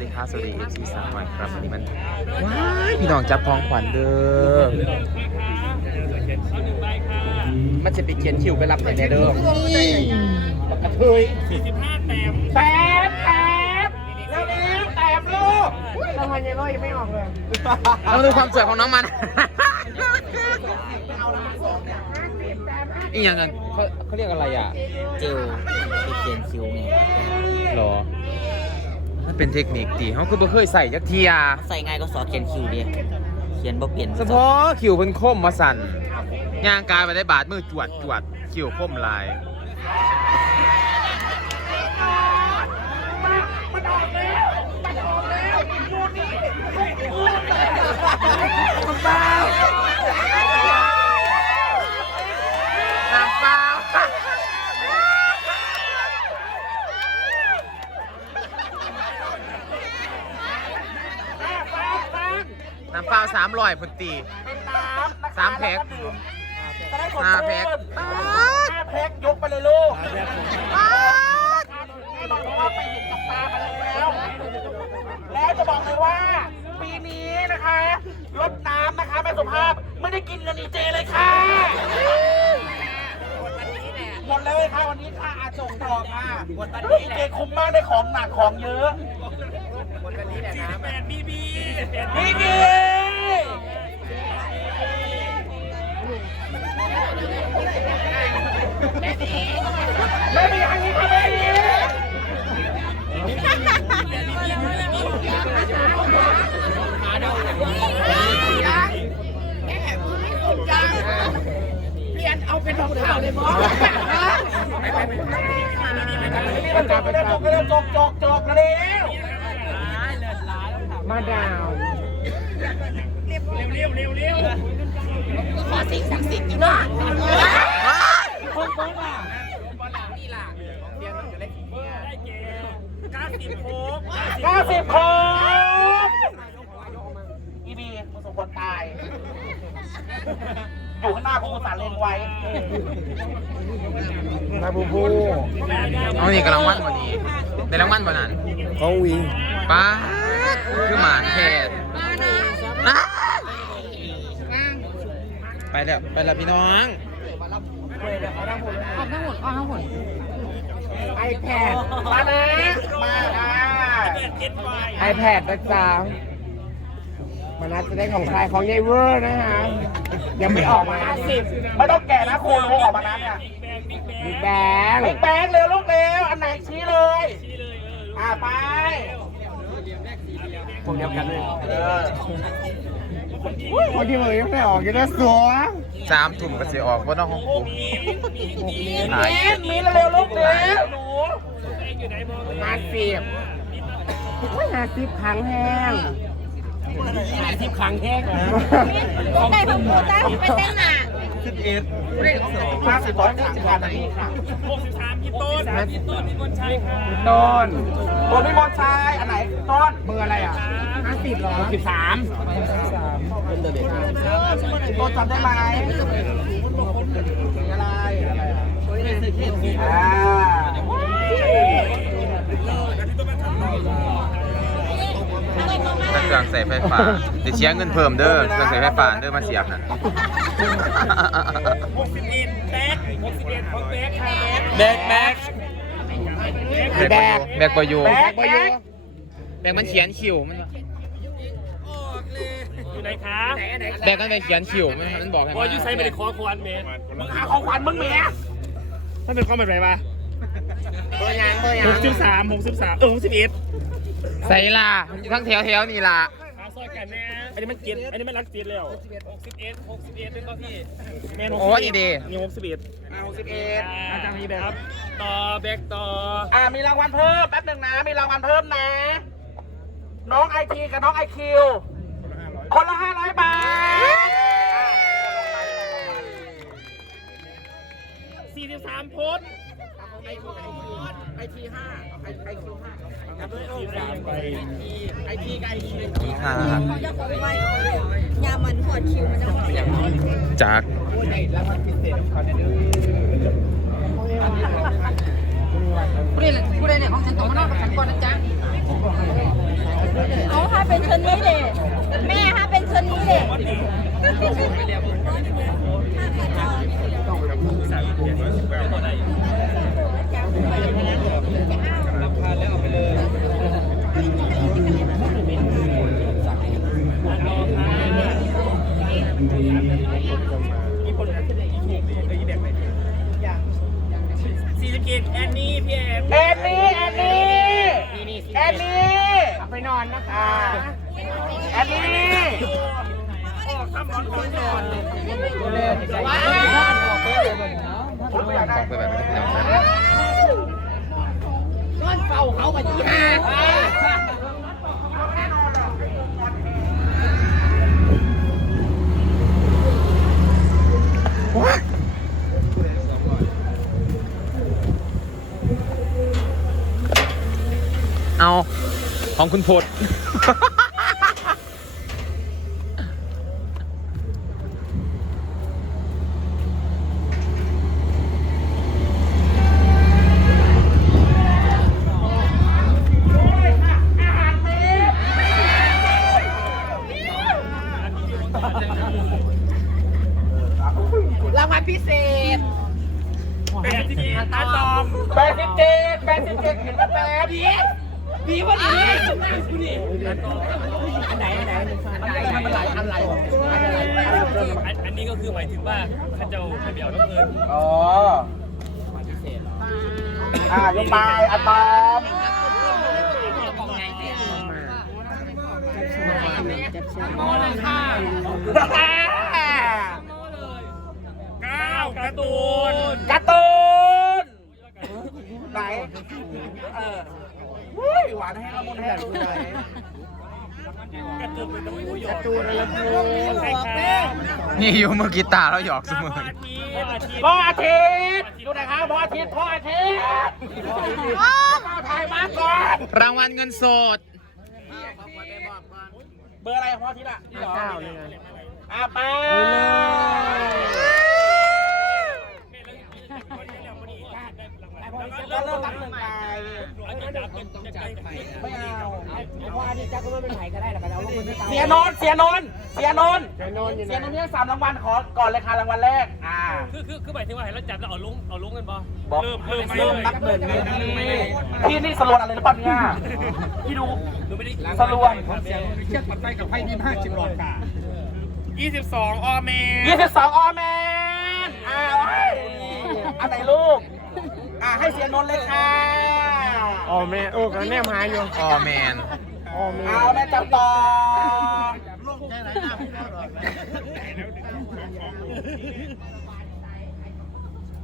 วัสดีครับสวัสดีเอฟซีสามวันครับวันนี้มันว้ายพี่น้องจับของขวัญเด้อมันจะไปเขียนคิวไปรับแต่เด้อนี่กระเทยแต้มแต้มเร็วๆแต้มลูกทำไมยังยังไม่ออกเลยต้องดูความสวยของน้องมันอีกอย่างหนึงเขาเขาเรียกอะไรอะ เจลไปเขียนคิ้วไงหรอมัน เป็นเทคนิคดีเขาคือบ่เคยใส่จักเทียใส่ง่ายก็สอเขียนคิ้วดิเขียนบ่เปลี่ยนเฉพาะคิวเป็นคมมาสั่นย่างกายไปได้บาดมือจวดจวดคิวคมลาย มันออกแล้วมันออกแล้วดูนี่มันเบา น้ำเปล่า น้ำเปล่าสามร้อยพุนตี เป็นน้ำนะคะสามแพ็คจะได้สดห้าชื่นแพ็คห้าแพ็คยกไปเลยลูกบอกว่าไปเห็นกับตามาแล้ว แล้วจะบอกเลยว่า ปีนี้นะคะลดน้ำนะคะแม่สุภาพไม่ได้กินกันอีเจเลยค่ะหมดเลยค่ะวันนี้ค่ะอาส่งต่อค่ะอีเจคุ้มมากได้ของหนักของเยอะบีบีบีบีแม่บีอันนี้ค่ะแม่บีเปลี่ยนเอาเป็นรองเท้าเลยมั้งมันจับไปแล้วจกแล้วจกจกจกเร็ว มาดาวเร็วเร็วเร็วเร็วขอ สิ่งศักดิ์สิทธิ์อีกหน่อยคนโกงอะเก้าสิบโค้งเก้าสิบโค้งอีบีมันสมควรตาย อยู่ข้างหน้ากูอุตสาห์เลงไว้นาบูบูเอานี่กับรางวัลวันนี้ได้รางวัลวันนั้นของวิงป้าดคือหมานเทศอ้า ไปแล้วไปแล้วพี่น้องไอแพดมานะมาอ่าไอแพดนะจ๊ะมานัดจะได้ของใครของยายเวอร์นะฮะยังไม่ออกมาห้าสิบไม่ต้องแกะนะครูรู้ออกมานะเนี่ยมีแบงค์ไอ้แบงค์เร็วลูกเร็วอันไหนชี้เลยอ่าไป พวกเดียวกันเลยเออคนที่มือยังไม่ออกยังได้สัวสามถุ่มก็จะออกว่าน้องของกูหายมีมีเร็วลูกเร็วหนูห้าสิบอุ้ยห้าสิบครั้งแห้งห้าสิบครั้งแห้งได้ผมพูดได้ไปเต้น อะห้าสิบร้อยสามสิบห้านาทีค่ะต้นตัวพี่มนชัยอันไหนต้นเบอร์อะไรอะห้าสิบเหรอสิบสามต้นจำได้ไหมอะไรอะไรอ่า ถ้าเครื่องใส่ไฟฟ้าเดี๋ยวเชียเงินเพิ่มเด้อเครื่องใส่ไฟฟ้าเด้อมาเสียบนั่นแบกแบกแบกแบกปอยู่แบกแบกแบกมันเขียนคิวมันอยู่ไหนคะแบกมันไปเขียนคิวมันมันบอกให้บอยยูไซไม่ได้ขอควานเมย์มึงหาของขวัญมึงเมียมันเป็นความแบบไหนวะเบอร์ยังเบอร์ยัหงกสิบสามหกสิบสามเออหกสิบเอ็ด ใส่ล่ะทั้งแถวแถวนี่ล่ะหาซอยกันแน่อันนี้มันเกียรอันนี้มันรักเกียรแล้วหกสิบเอ็ดหกสิบเอ็ดหกสิบเอ็ดเป็นก็พี่แม่นโอ้ยดีนี่หกสิบเอ็ดอ่าหกสิบเอ็ดอาจารย์มีแบบต่อแบกต่อ อ่ามีรางวัลเพิ่มแป๊บหนึ่งนะ มีรางวัลเพิ่มนะ น้องไอทีกับน้องไอคิว คนละห้าร้อยบาทสี่สิบสามโพสต์ ไอทีห้าไอไอคิวห้าสี่สามไอทีกับไอคิวนี่ค่ะเขาจะขอไว้ยามันหัวคิวมันจะขอยจากผู้ใดผู้ใดเนี่ยของฉันต้องมานอนกับฉันก่อนนะจ๊ะเป็นเชนนี้เด็แม่ฮะเป็นเชนนี้เด็ สี่สิบเกตแอนนี่พี่แอนแอนนี่แอนนี่แอนนี่เอาไปนอนนะคะแอนนี่ของไปแบบนี้เอา ของคุณพดรางวัลพิเศษเป็นที่อาตอมแปดสิบเจ็ดแปดสิบเจ็ดเห็นแป๊บ ๆดีวะดีอันไหนอันไหนอันไหนอันไหนอันไหนอันอันนี้ก็คือหมายถึงว่าข้าเจ้าไปเบี่ยวน้ำเงินอ๋ออ่ายกไปอะตอมเก้าการ์ตูนการ์ตูนไหนเออ วุ้ยหวานให้ละมุนให้ละมุนไหนการ์ตูนเป็นต้องผู้หยกาอกร์ตูนอะไรพูใช่ครับนี่อยู่มือกีตาร์แล้วหยอกเสมออาทิตย์อาทิตย์พ่ออาทิตย์ดูหนะครับพ่ออาทิตย์พ่ออาทิตย์พ่อถ่ายมาก่อน รางวัลเงินสด เบอร์อะไรพ่ออาทิตย์อะนี่เหรอเก้าเลยนะอะไปก็เริ่มนับหนึ่ง ไม่เอาเพราะอันนี้จักก็ไม่เป็นไผ่ก็ได้หรอกเอาลูกมือที่ตาเสียนนท์เสียนนท์เสียนนท์เสียนนท์อยู่เสียนนะนท์เนี่ยสามรางวัลขอก่อนเลยค่ะรางวัลแรก อ่า คือคือคือหมายถึงว่าให้เราจับแล้วเอาลุงเอาลุงกันบ่บอกเริ่มเริ่มไม่เริ่มเลยนับหนึ่งเลยพี่นี่สลวนอะไรหรือเปล่าเนี่ยพี่ดูหนูไม่ได้สลวนยี่สิบสองออเมนยี่สิบสองออแมนอ้าวอันไหนลูก อ่าให้เสียนนท์เลยค่ะ อ๋อแม่โอ้กันแนมหาอยู่ออแมนอ๋อแม่เอาแม่จับต่อ